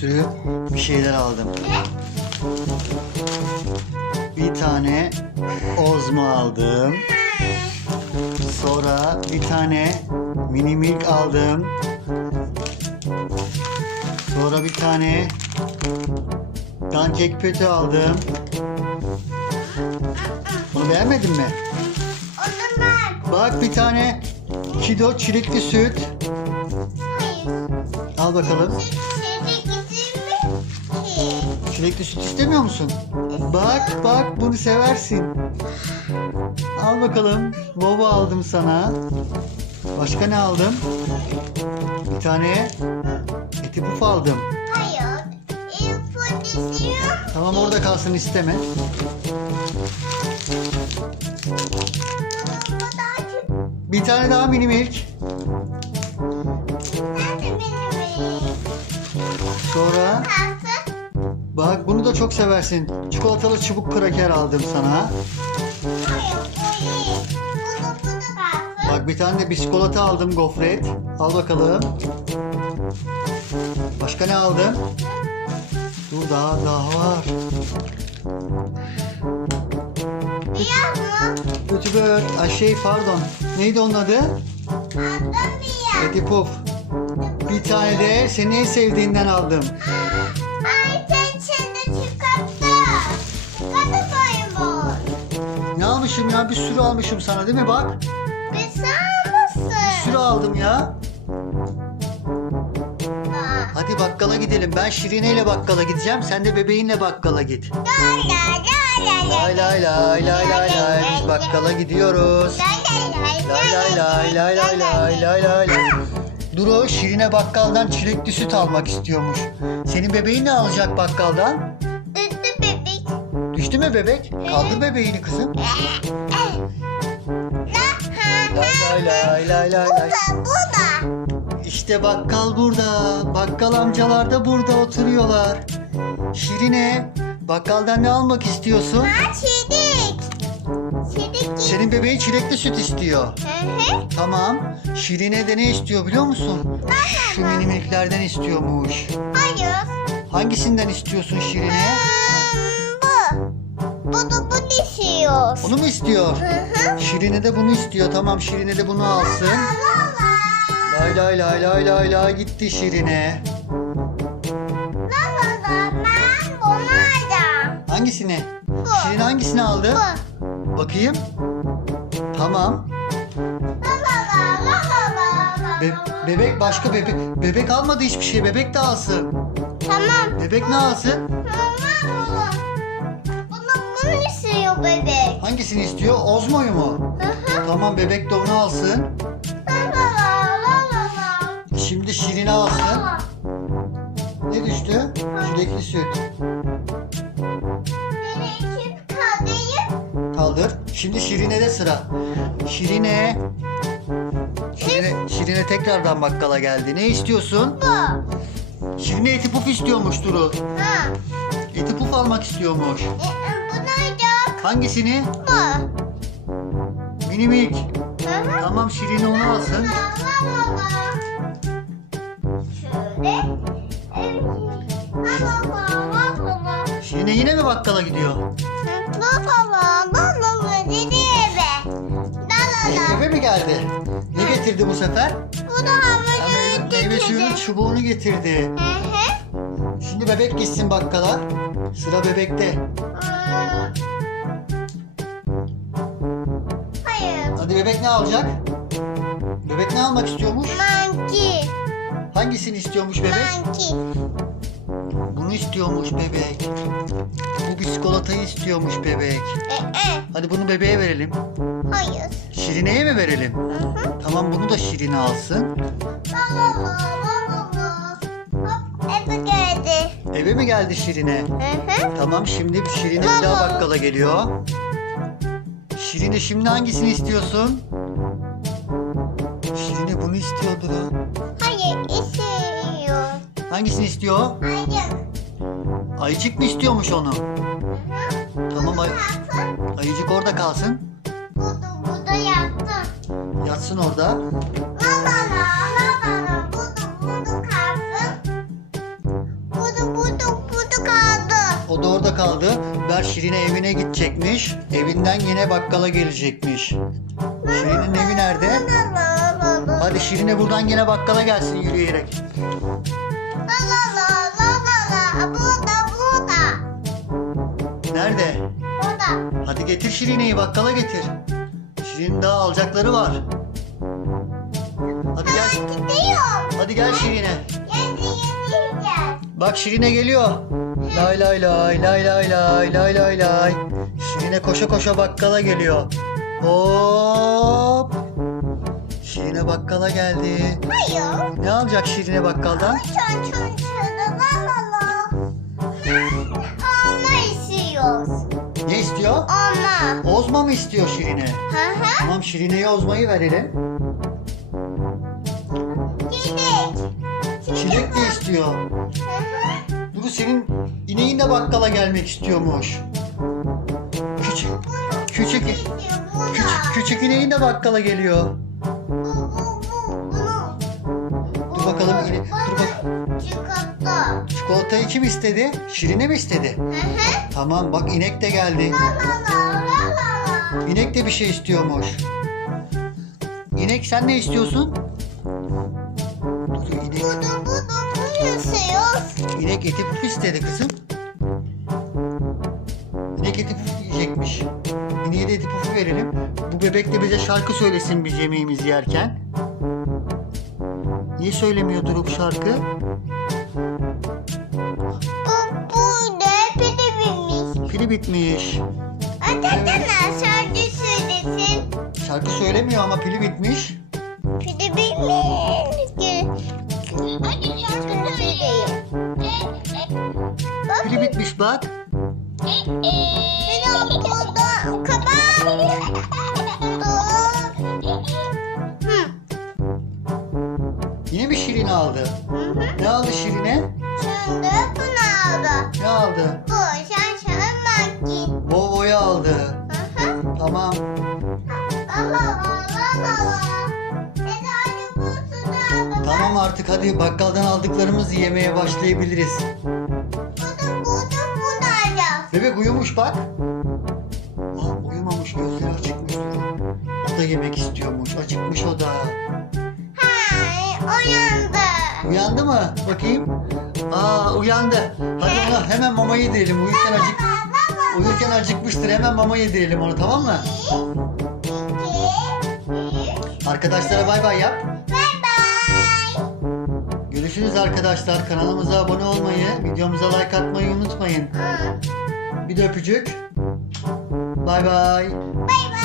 sürü bir şeyler aldım. Bir tane Ozmo aldım. Sonra bir tane Mini Milk aldım. Sonra bir tane Dankek Pötü aldım. Bunu beğenmedin mi? Bak bir tane Kido çilekli süt. Al bakalım. Çilekli süt istemiyor musun? Bak bunu seversin. Al bakalım. Boba aldım sana. Başka ne aldım? Bir tane eti puf aldım. Hayır. İlfot istiyorum. Tamam orada kalsın isteme. Bir tane daha mini milk. Sonra bak bunu da çok seversin. Çikolatalı çubuk kraker aldım sana. Bak bir tane de biskolata aldım gofret. Al bakalım. Başka ne aldım? Dur daha var. Ötübör. Pardon. Neydi onun adı? Eti Puf. Bir tane de senin en sevdiğinden aldım. Ne almışım ya? Bir sürü almışım sana değil mi bak? Bir sürü aldım ya. Hadi bakkala gidelim. Ben Şirine ile bakkala gideceğim. Sen de bebeğinle bakkala git. Lay lay lay lay lay lay. Biz bakkala gidiyoruz. Lay lay lay lay lay lay lay lay lay. Duru Şirine bakkaldan çilekli süt almak istiyormuş. Senin bebeğin ne alacak bakkaldan? Düştü mü bebek? Kaldır bebeğini kızım. Lay lay lay lay lay. İşte bakkal burada. Bakkal amcalar da burada oturuyorlar. Şirine, bakkaldan ne almak istiyorsun? Senin bebeğin çilekli süt istiyor. Tamam. Şirine de ne istiyor biliyor musun? Şu mini milklerden istiyormuş. Hayır. Hangisinden istiyorsun Şirine? Bunu istiyor. Onu mu istiyor? Şirine de bunu istiyor. Tamam Şirine de bunu alsın. Lay lay lay lay lay lay gitti Şirine. Ben bunu alacağım. Hangisini? Şirine hangisini aldı? Bakayım. Tamam. Bebek başka bebek almadı hiçbir şey. Bebek de alsın. Tamam. Bebek ne alsın? Bunu istiyor bebek. Hangisini istiyor? Ozmo'yu mu? Tamam bebek de onu alsın. Şimdi Şirine alsın. Ne düştü? Çilekli süt. Kaldır. Şimdi Şirine'de sıra. Şirine tekrardan bakkala geldi. Ne istiyorsun? Şirine eti puf istiyormuş Duru. Eti puf almak istiyormuş. Hangisini? Mini milk. Tamam Şirine onu alsın. Şirine yine mi bakkala gidiyor? Eve mi geldi? Ne getirdi bu sefer? Meyve suyunun çubuğunu getirdi. Şimdi bebek gitsin bakkala. Sıra bebekte. Hayır. Hadi bebek ne alacak? Bebek ne almak istiyormuş? Monkey. Hangisini istiyormuş bebek? Monkey. Bunu istiyormuş bebek. Bu biskolatayı istiyormuş bebek. Hadi bunu bebeğe verelim. Hayır. Şirine'ye mi verelim? Tamam bunu da Şirine alsın. Eve geldi. Eve mi geldi Şirine? Tamam şimdi Şirine bir daha bakkala geliyor. Şirine şimdi hangisini istiyorsun? Şirine bunu istiyordu. Hayır istiyor. Hangisini istiyor? Hayır. Ayıcık mı istiyormuş onu? Tamam ayıcık orada kalsın. Burada yattım. Yatsın orada. Burada kalsın. Burada burada kaldı. O da orada kaldı. Ver Şirine evine gidecekmiş. Evinden yine bakkala gelecekmiş. Şirine'nin evi nerede? Hadi Şirine buradan yine bakkala gelsin yürüyerek. Burada. Nerede? Burada. Hadi getir Şirine'yi bakkala getir. Şirine'nin daha alacakları var. Hadi gel. Gidiyorum. Hadi gel Şirine. Yiyeceğim. Bak Şirine geliyor. Lay lay lay lay lay lay lay lay lay. Şirine koşa koşa bakkala geliyor. Hop. Şirine bakkala geldi. Hayır. Ne alacak Şirine bakkaldan? Çön. Alma istiyoruz. Ne istiyor? Alma. Ozma mı istiyor Şirine? Hı hı. Tamam Şirine'ye ozmayı verelim. Çilek de istiyor. Duru senin ineğin de bakkala gelmek istiyormuş. Küçük ineğin de bakkala geliyor. Dur bakalım dur bak. Çikolata. Çikolatayı kim istedi? Şirine mi istedi? Tamam bak inek de geldi. İnek de bir şey istiyormuş. İnek sen ne istiyorsun? Dur inek. İnek eti puf istedi kızım. İnek eti puf yiyecekmiş. İneğe de eti pufu verelim. Bu bebek de bize şarkı söylesin biz yemeğimizi yerken. Niye söylemiyor Durup şarkı? Bu ne pide binmiş. Pili bitmiş. Adana şarkı söylesin. Şarkı söylemiyor ama pili bitmiş. Pide binmiş. Hadi şarkı söyleyeyim. Pili bitmiş bak. Beni okulda kapat. Yine mi Şirine aldı? Ne aldı Şirine? Şimdi bunu aldı. Ne aldı? Bu şanşanın manki. Vovo'yu aldı. Tamam. Tamam artık hadi bakkaldan aldıklarımızı yemeye başlayabiliriz. Bunu alacağız. Bebek uyumuş bak. Aa, uyumamış gözleri açıkmış. O da yemek istiyormuş. Acıkmış o da. Uyandı. Uyandı mı? Bakayım. Aa uyandı. Hadi ona hemen mama yedirelim. Uyurken acıkmıştır. Hemen mama yedirelim onu tamam mı? Arkadaşlara bay bay yap. Görüşürüz arkadaşlar. Kanalımıza abone olmayı, videomuza like atmayı unutmayın. Bir de öpücük. Bay bay. Bay bay.